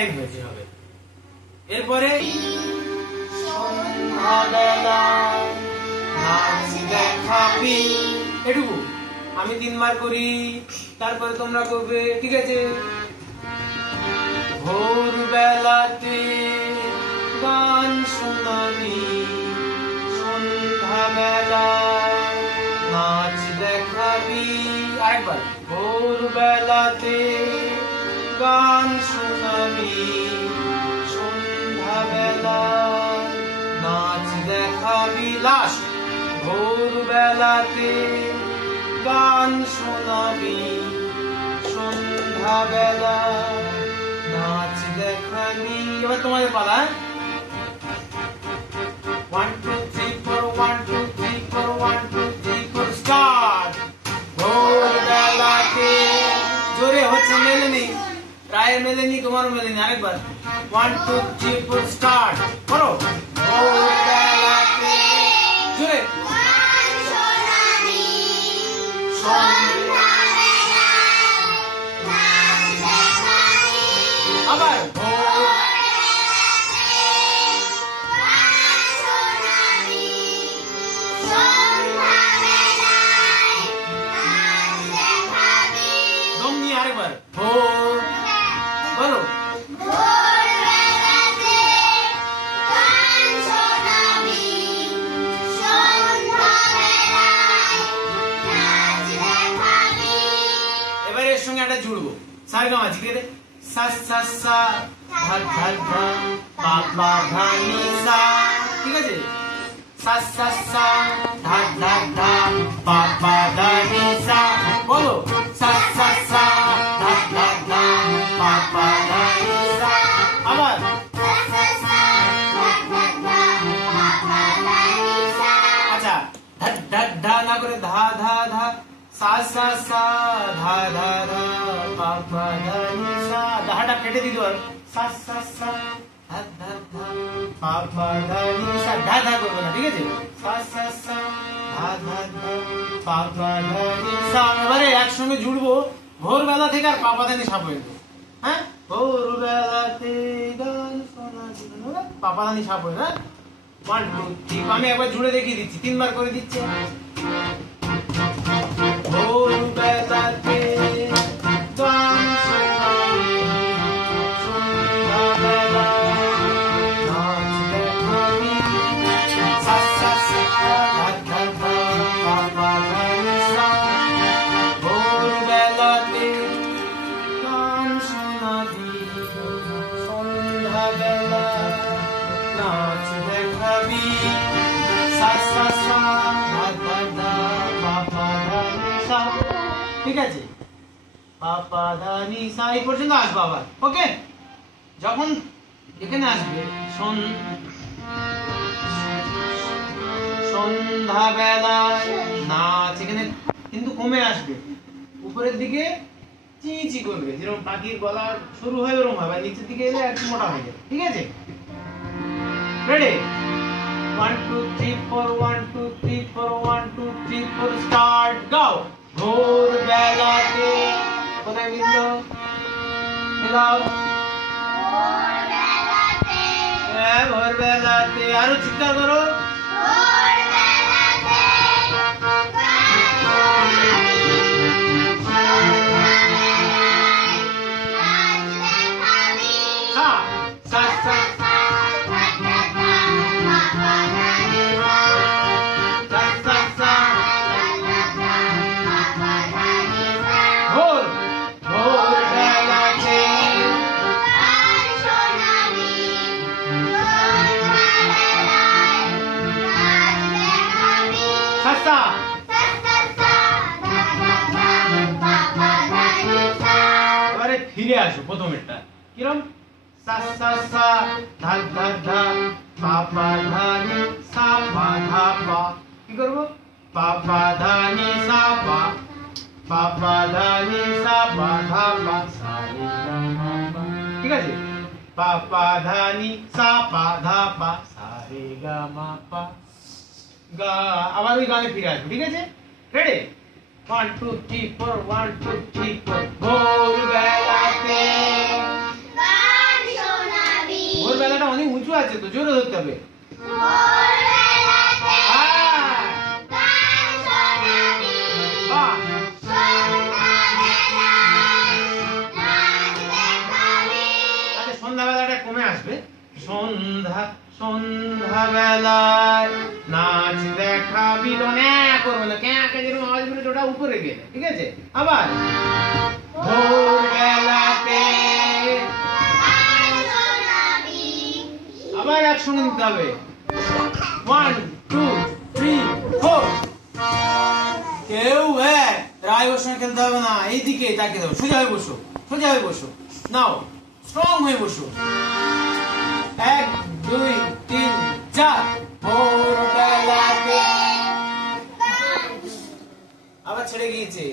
Line হয়েছে হবে। এরপরে সন্ধ্যাবেলা নাচ দেখাবি, এটুকু আমি 3 বার করি, তারপরে তোমরা করবে, ঠিক আছে? ভোরবেলাতে গান শোনাবি, সন্ধ্যাবেলা নাচ দেখাবি, আরেকবার। ভোরবেলাতে গান শোনাবি, সন্ধ্যাবেলা নাচ দেখাবি, লাস্ট। ভোরবেলাতে গান শোনাবি, সন্ধ্যাবেলা নাচ দেখাবি। এবার তোমাদের পালা। 1 2 3 4 1 2 3 4 1 2 3 4 স্টার্ট। ভোরবেলাতে জোরে হচ্ছে, মেলেনি, রায়ের মেলেনি, তোমারও মেলেনি, আরেকবার। 1 2 3 4 স্টার্ট করো। ভোরবেলাতে জোরে আবার দম নিয়ে আরেকবার বলো। এবার এর সঙ্গে একটা জুড়বো, সারেগামা ঝিকে দে, সা সা সা ধা ধা ধা পা পা ধা নি সা, ঠিক আছে? সা সা সা ধা ধা ধা পা পা ধা নি সা, বলো। সা সা সা ধা ধা ধা পা পা ধা নি সা, আবার। আচ্ছা, ধা ধা ধা না করে ধা ধা ধা, সা সা সা ধা ধা ধা পা পা ধা নি সা, ধাটা কেটে দিতে পারো। সা সা সা ধা ধা ধা পা পা ধা নি সা, ধা ধা করবে না, ঠিক আছে? সা সা সা ধা ধা ধা পা পা ধা নি সা। এবারে একসঙ্গে জুড়বো ভোরবেলা থেকে আর পা পা ধা নি সা পর্যন্ত। হ্যাঁ, ভোরবেলাতে গান শোনাবি, পা পা ধা নি সা পর্যন্ত। 1 2 3, আমি একবার জুড়ে দেখিয়ে দিচ্ছি, 3 বার করে দিচ্ছি। ভোরবেলাতে গান শোনাবি, সন্ধ্যাবেলা নাচ দেখাবি, সা সা সা ধা ধা ধা পা পা ধা নি সা। ভোরবেলাতে গান শোনাবি, সন্ধ্যাবেলা নাচ দেখাবি, সা সা সা ধা ধা ধা পা পা ধা নি সা, ঠিক আছে? পা পা ধা নি সা এই পর্যন্ত আসবে আবার, ওকে? যখন এখানে আসবে সন্ধ্যাবেলায় নাচ, এখানে কিন্তু কমে আসবে, উপরের দিকে চি চি করবে, যেরকম পাখির গলা শুরু হয় ওরকম হবে, নিচের দিকে এলে একটু মোটা হয়ে যাবে, ঠিক আছে? রেডি? 1 2 3 4 1 2 3 4 1 2 3 4 স্টার্ট, গাও। ভোরবেলাতে কোথায় মিললো, মিলাও। হ্যাঁ, ভোরবেলাতে, আরো চিৎকার করো। সা সা সা এবারে ফিরে আসো প্রথমেরটা, কিরম? সা সা সা ধা ধা ধা পা পা ধা নি সা পা ধা পা, কি করবো? পা পা ধা নি সা পা, পা পা ধা নি সা পা ধা পা, সা রে গা মা পা, ঠিক আছে? পা পা ধা নি সা পা ধা পা, সা রে গা মা পা গা। আবার ওই গানে ফিরে আসবো, ঠিক আছে? রেডি? 1 2 3 4 1 2 3 4 ভোরবেলাতে গান উঁচু আছে তো, জোরে ধরতে হবে। আচ্ছা সন্ধ্যাবেলাটা কমে আসবে। সন্ধ্যা বেলায় নাচ দেখাবি, না করবো না, ক্যাঁকে যেরকম আওয়াজ বেরোচ্ছে ওটা উপরে গেলে, ঠিক আছে? আবার ভোর বেলাতে আবার একসঙ্গে নিতে হবে। 1 2 3 4। কেউ রায় ওর সঙ্গে খেলতে হবে না, এইদিকে তাকিয়ে দেবো। সোজা হয়ে বসো, সোজা হয়ে বসো, নাও স্ট্রং হয়ে বসো। 1 2 3 4। ভোর বেলাতে আবার ছেড়ে গিয়েছে।